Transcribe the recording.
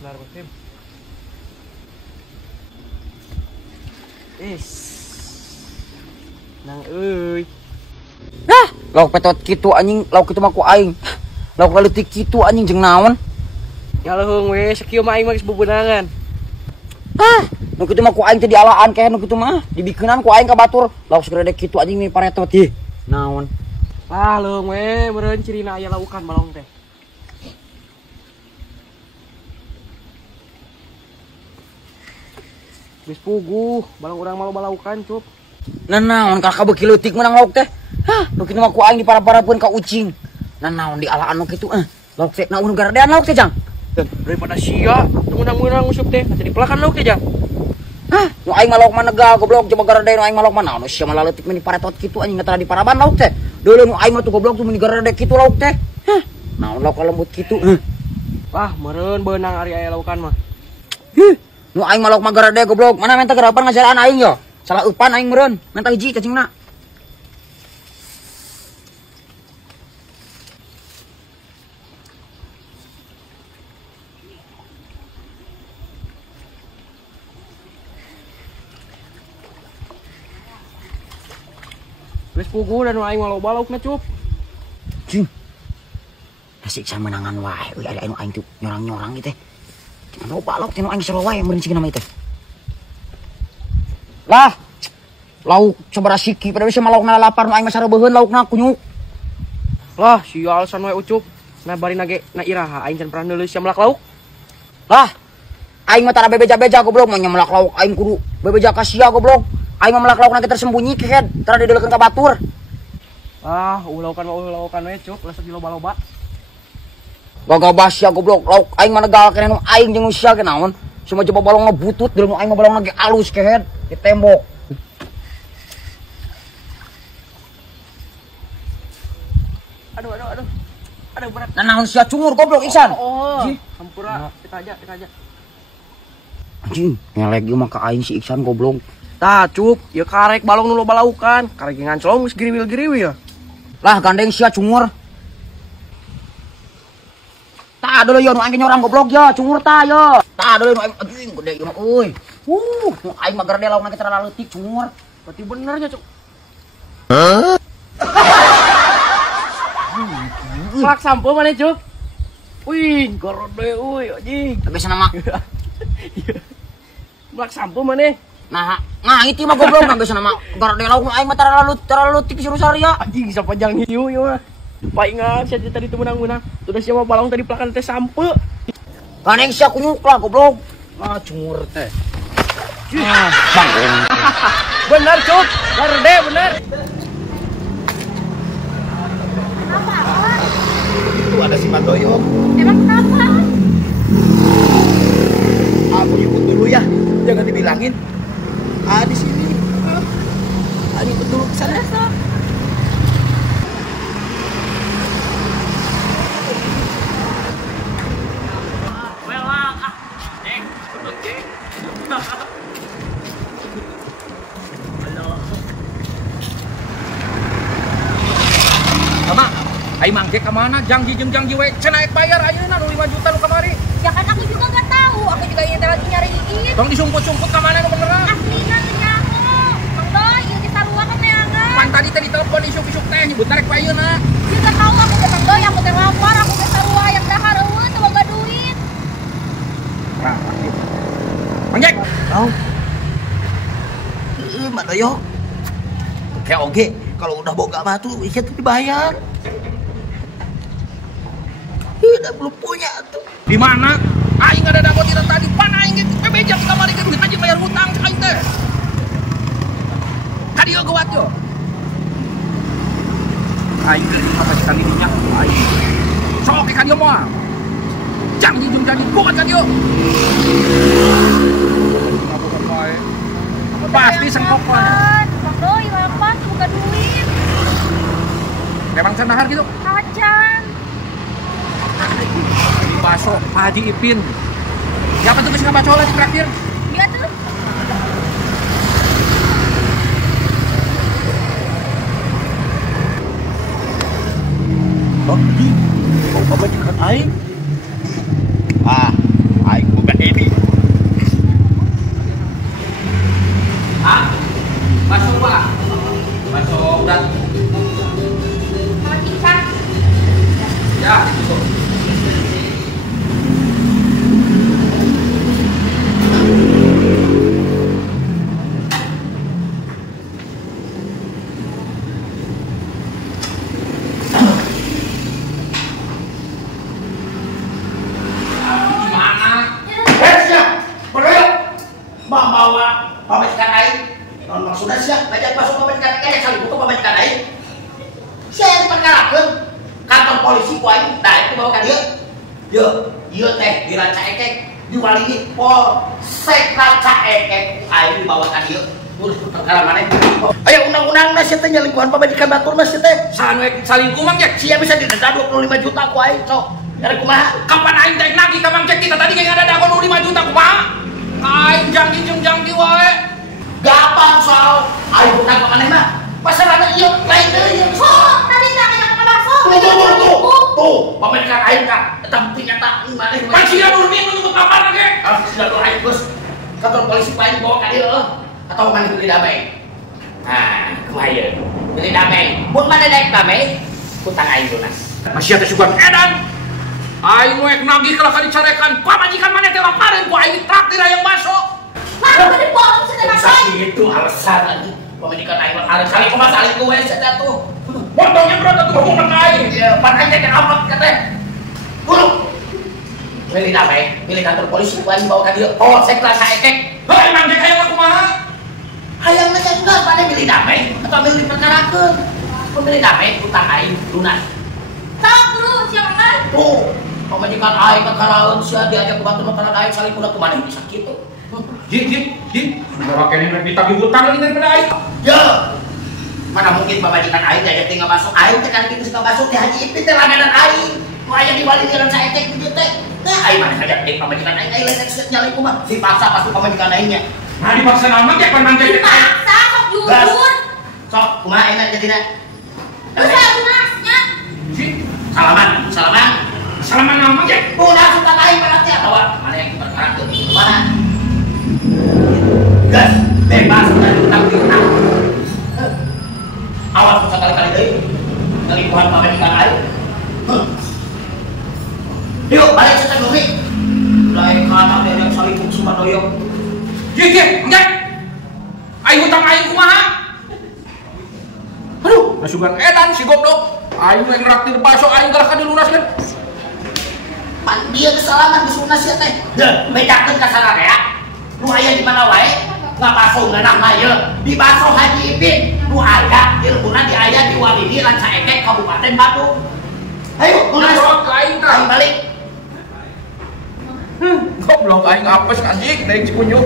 Benar, Bos. Nang euy. Lauk petot kitu anjing, lauk kitu mah ku aing. Lauk leutik kitu anjing jeung naon? Ya leuheung we, sakieu mah aing mah geus bebeunangan. Nu kitu mah ku aing teh dialaan kae nu kitu mah. Dibikeunan ku aing ka batur. Lauk sagede kitu anjing mi paretot ieu. Naon? Leuheung we, meureun cirina aya laukan balong teh. Geus puguh, balong urang mah loba laukan, Cup. Naon kakak beuki leutik menang lauk teh? Nu kitu mah ku aing diparap-parapeun ka ucing. Naon dialaan nu kitu lauk teh naon garadean lauk teh, Jang? Daripada sia, menang-menang usuk teh, asa dipelakan lauk teh, Jang. Nu aing mah lauk mah negal goblok, coba garade nu aing mah lauk mah naon sia mah leutik meni paretot kitu anjing ngetara diparaban lauk teh. Deuleu nu aing mah tuh goblok tuh meni garade kitu lauk teh. Naon lauk lembut kitu? Wah, meureun beunang ari aya laukan mah. Nu aing mah lauk mah garade goblok. Mana menta garapan ngajaraan aing yo. Salah eupan aing meureun. Menta hiji cacingna. Geus puguh dan aing mah loba laukna, Cup. Cing. Asik sa menangan wae. Euy ari anu aing tuh nyorang-nyorang ieu teh. Cenah loba lauk teh nu aing sarua wae meureun cingna mah teh. Lah. Lauk sabaraha siki pada bisa mah laukna lapar nu aing mah sareubeheun laukna kunyuk. Lah, sial san wae Ucup. Nah bari nage na iraha aing can pernah neuleus sia melak lauk. Lah. Aing mah tara bebeja-beja goblok mah melak lauk aing kudu bebeja ka sia goblok. Aing mah melak laukna tersembunyi kehed, tara dideulekeun ka batur. Laukan we, Cup, lasuk di loba-loba. Gagabah sia goblok, lauk aing mah negal keneh nu aing jeung nu sia ge naon? Cuma coba balongna butut, deuleu nu aing mah balongna ge alus kehed di tembok. Aduh berat. Nah naon sia cungur goblok Iksan? Hampura, kita aja. Anjing, ngelek ieu mah ka aing si Iksan goblok. Tah, Cup, ya karek balong nu loba laukan. Karek ngancolong geus giriwil-giriwil ya. Lah gandeng sia cungur. Tah deuleu yo nu aing nyorang goblok ya, cungur tah yo. Tah deuleu nu aing anjing gede ieu mah euy. Nu aing mah garade laukna ge tara leutik cungur. Berarti bener ya, Cup. Melak sampo mana, Cup? Wih, garode euy anjing. Tapi sana mah. Melak sampo mana? Nah itu mah goblok mah biasa nama garade lauk nu aing mah tara leutik suruh saria. Anjing sapanjang hiu ieu mah. Paingan sia tadi teu menang-menang. Tuh sia mah balong tadi pelakan teh sampe. Gandeng sia kunyuk lah goblok. Cungur teh. Bang. Bener, Cup. Garde bener. Itu ada si Mandoyong. Emang kenapa? Aku ikut dulu ya, jangan dibilangin. Di sini. Ikut dulu ke sana. Mama, aing mangke ka mana? Jangji jeung jangji we cenah naik bayar ayeuna nu 5 juta nu kamari. Ya kan aku juga nggak tahu. Aku juga ini lagi nyariin. Tong disumput-sumput ka mana nu beneran? Aslinya nyaho. Mang Doy, ieu kita luar ka meangan. Pan tadi teh ditelepon isuk-isuk teh nyebut tarik ka ayeuna. Juga tahu aku teh Mang Doy, aku teh lapar, aku teh sarua aya dahar eueuh teu boga duit. Manjek. Tahu? Mandoyong. Oke, kalau udah boga mah tuh ikat tuh dibayar. Udah belum punya tuh. Di mana? Aing ada dapat tidak tadi pan aing ge bebeja di kamari ge duit aja bayar hutang aing teh. Kadi yo gawat yo. Aing ge apa sih kali dinya? Aing. Sok ke kadi moal. Jangan jeung jadi kuat kadi yo. Ngabukan wae. Pasti sengkok wae. Mang Doy, lapar buka duit. Memang cenahar gitu. Kacan. Di baso Haji Ipin. Ya apa tuh geus ngabaco lagi terakhir? Iya tuh. Oh, mau pemajikan aing. Aing bawa pamajikan aing. Non maksudna sia ngajak masuk pamajikan aing kali butuh pamajikan aing. Sia yang diperkarakeun kantor polisi ku aing. Nah itu bawa ka dieu. Ieu teh di Ranca Ekek diwalini Polsek Ranca Ekek aing dibawa ka dieu. Urus perkara maneh. Aya undang-undangna sia teh nyalingkuhan pamajikan baturna sia teh. Sahan salingkuh Mang Jack. Sia bisa didenda 25 juta ku aing sok. Dari kumaha? Kapan aing teh nagih ka Mang Jack kita tadi kayak ada dagon 5 juta kumaha? Aing janji jeung janji wae. Gampang soal aing bukan maneh mah. Pasarana ieu lain deui. Oh, tadi tak kena masuk. Tuh, pamajikan aing ka eta bukti nyata maneh. Pan sia dulu minggu untuk kapan lagi? Ah, sudah doa aing bos. Kantor polisi aing bawa ka dieu atau maneh beli damai. Nah, kumaha ieu? Beli damai. Mun maneh daek damai, hutang aing lunas. Masih ada sugan edan. Aing moek nagih kalau kali carekan pamajikan maneh teh lapareun ku aing traktir aya masuk. Nah, tadi bohong sudah masuk. Itu alasan lagi. Pamajikan aing mah kali kumaha salin ku we sia tuh. Bodohnya berarti tuh hubungan aing. Ya, pan aing teh amat katanya. Guru. Beli damai, pilih kantor polisi ku aing bawa ka dieu. Polsek Ranca Ekek. Hei Mang Jack aya kumaha? Hayang na enggak pada beli damai atau beli perkarakeun. Pembeli damai hutang aing lunas. Sok terus yang mana? Tuh, pamajikan aing kakaraeun sia diajak ku batur makanan aing saling kuda kumaneh bisa kitu. Ji. Udah kene rek ditagih hutang lagi daripada aing. Ya. Mana mungkin pamajikan aing diajak tinggal masuk aing teh kan kitu suka masuk di Haji Ipin teh langganan aing. Nu aya di Bali di Ranca Ekek kitu teh. Teh aing mah ngajak ting pamajikan aing lain nyalin kumaha. Dipaksa pasti pamajikan aingnya. Nah dipaksa nama Jack pan Mang Jack. Paksa, sok Gas. jujur. Sok kumaha enak jadina. Terus saya lunasnya. Ji, Salaman. salaman nama Jack. Lunas hutang aing berarti atau mana yang perkarakeun mana? Gas, bebas dari hutang piutang. Awas sekali-kali deui. Ngelingkuhan pamajikan aing. Yuk balik kita dulu. Lain kata dia yang salingkuh sumpah doyong. Ji, Mang Jack. Aing hutang aing kumaha? Aduh, nasugan edan si goblok. Aing yang nraktir baso aing gerak ka dilunaskeun. Pan dia kesalahan di sunas ya teh. Deh, bedakeun ka sararea. Nu aya di mana wae? Ngabaso ngeunah mah ye. Di Baso Haji Ipin. Nu aya ilmuna di aya di Walini Ranca Ekek Kabupaten Bandung. Ayo, lunas. Aing tah. Aing balik. Goblok aing apes anjing dari Cikunjuk.